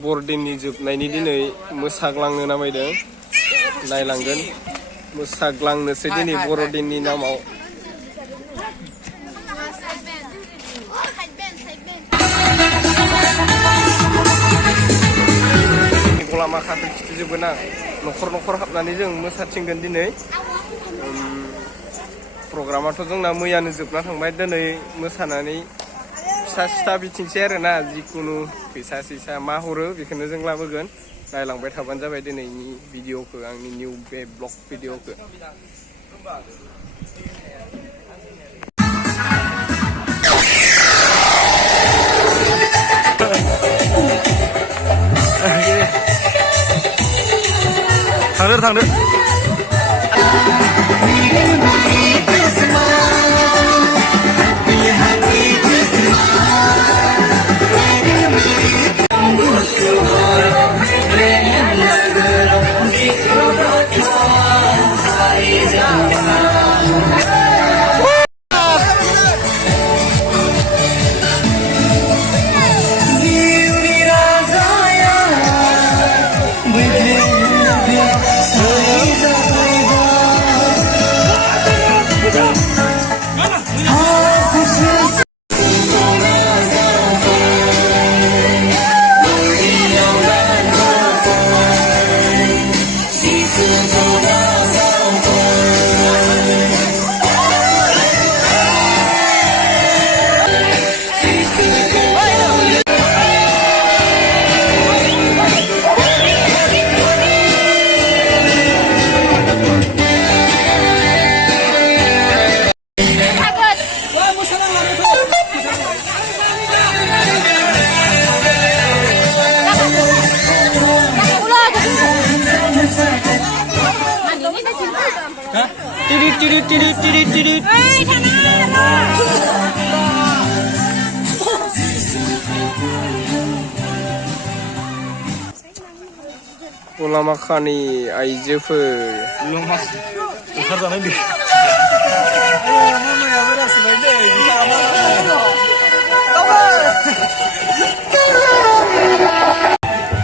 बरदिननि जोबनायनि दिनै मोसाग्लांनो नामायदों नायलांगोन मोसाग्लांनोसै दिनै बरदिननि नामाव गलामाखाखौ खिथिजोबगोन आं न'खर न'खर हाबनानै जों मोसाथिंगोन दिनै प्रग्रामाथ' जोंना मैयानो जोबना थांबाय दिनै मोसानानै फिसा सिथा बिथिंसै आरोना जिखुनु फैसा सैसा मा हरो बेखौनो जों लाबोगोन नायलांबाय थाबानो जाबाय दिनैनि भिडिअखौ आंनि निउ बे ब्लग भिडिअखौ थांदो Tirit. गलामाखानि आइजोफोर ओंखारजानाय दे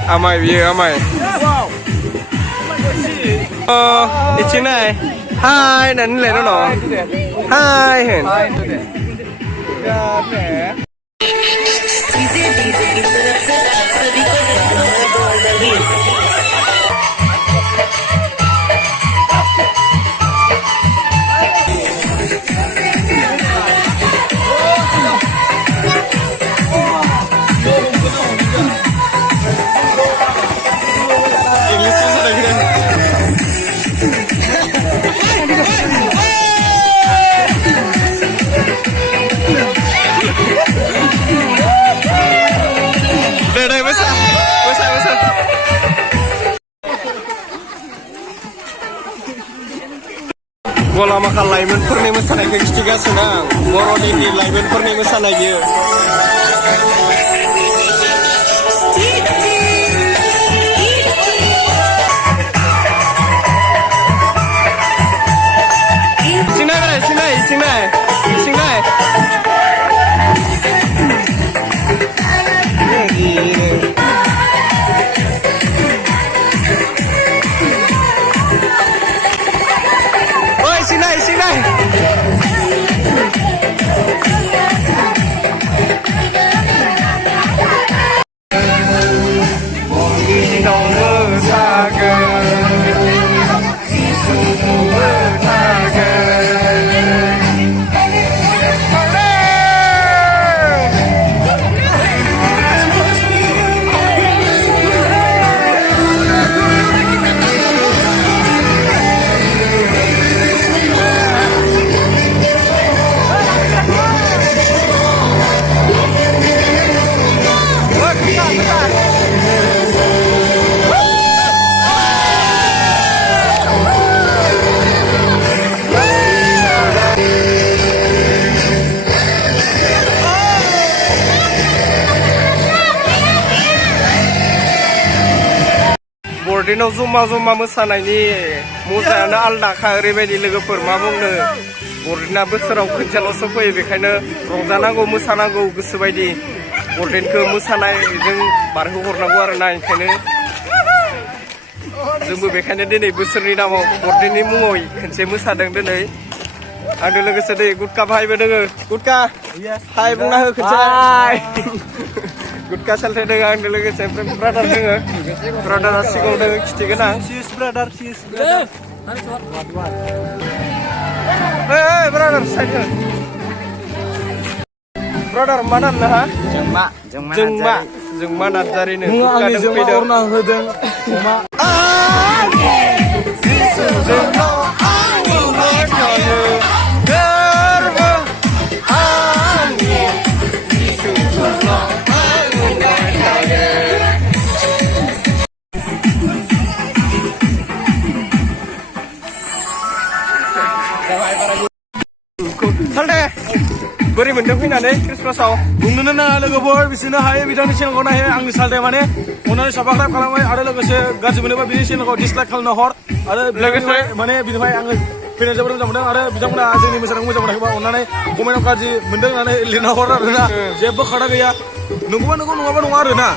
आमाय बियो आमाय इथिंनाय हाय होननानै होनलाय न' हाय होन गलामाखा लाइमोनफोरनि मोसानायखौ खिथिगासिनो आं बर'दिननि लाइमोनफोरनि मोसानाय बियो इथिंनाय बरदिनाव जमा मोसानायनि मजायानो आलदाखा ओरैबायदि लोगोफोर मा बुंनो बरदिना बोसोराव खनसेल'सो फैयो बेखायनो रंजानांगौ मोसानांगौ गोसोबायदि बर'दिनखौ मोसानायजों बारहोहरनांगौ आरोना ओंखायनो जोंबो बेखायनो दिनै बोसोरनि नामाव बर'दिननि मुङै खनसे मोसादों दिनै आंजों लोगोसे दै गुटका भाइबो दोङो गुटका हाय बुंना हो खनसे गुटका सालथे दोङो आंजों लोगोसे ओमफ्राय ब्रादार दोङो ब्रादारा सिगाङाव दोङो खिथिगोन आं ब्रादार ब्रादार साइड ब्रादार मा नाम नोंहा जोंमा नार्जारिनो गुटका दोंफैदों होदों अमा सालथे बोरै मोनदों फैनानै ख्रिस्टमासाव बुंनोनो नाङा लोगोफोर बिसोरनो हायो बिथांनि चेनेलखौ नायो आंनि सालथे माने अननानै साबस्क्राइब खालामबाय आरो लोगोसे गाज्रि मोनोबा बिनि चेनेलखौ डिसलाइक खालामना हर आरो लोगोसे माने बिनिफ्राय आङो फैनो जोबोद मोजां मोनदों आरो बिथांमोना जोंनि मोसानायखौ मोजां मोनाखैबा अननानै कमेन्टआव गाज्रि मोनदों होननानै लिरना हर आरोना जेबो खोथा गैया नंगौबा नंगौ नङाबा नङा आरोना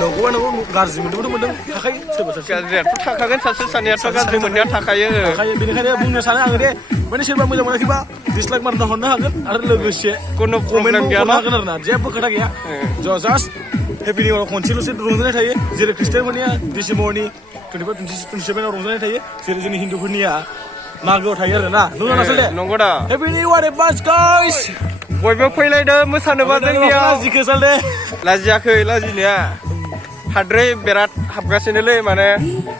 नंगौबा नंगौ गाज्रि मोनदोंबो मोनदों थाखायो सोरबा सासे गाज्रियाथ' थाखागोन सासे सानैयाथ' गाज्रि मोननाया थाखायो बेनिखायनो बुंनो सानो आङो दे माने सोरबा मोजां मोनाखैबा डिसलाइक मारना हरनो हागोन आरो लोगोसे कोनो प्रब्लेम गैया हरनो हागोन आरोना जेबो खोथा गैया जास्ट हेपि निउ इयाराव खनसेल'सो रंजानाय थायो जेरै ख्रिस्टियानफोरनिया डिसेम्बरनि 27आव रंजानाय थायो जेरै जोंनि हिन्दुफोरनिया मागोआव थायो आरोना नंगौ दा happy new year advance guys बयबो फैलायदो मोसानोबा जोंनियाव लाजिखो सालथे लाजियाखै लाजिनाया हाद्रै बिराद हाबगासिनोलै माने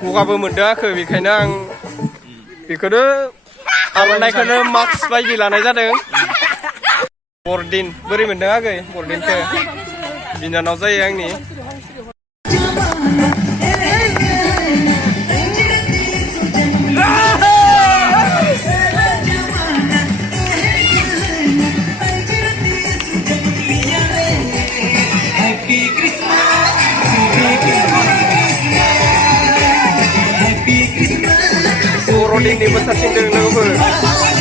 गगाबो मोनदोंआखै बेखायनो आं बेखौनो आर'नाइखौनो मास्क बायदि लानाय जादों बर'दिन बोरै मोनदों आगै बर'दिनखौ बिनानाव जायो आंनि बर'दिननि मोसाथिंदों लोगोफोर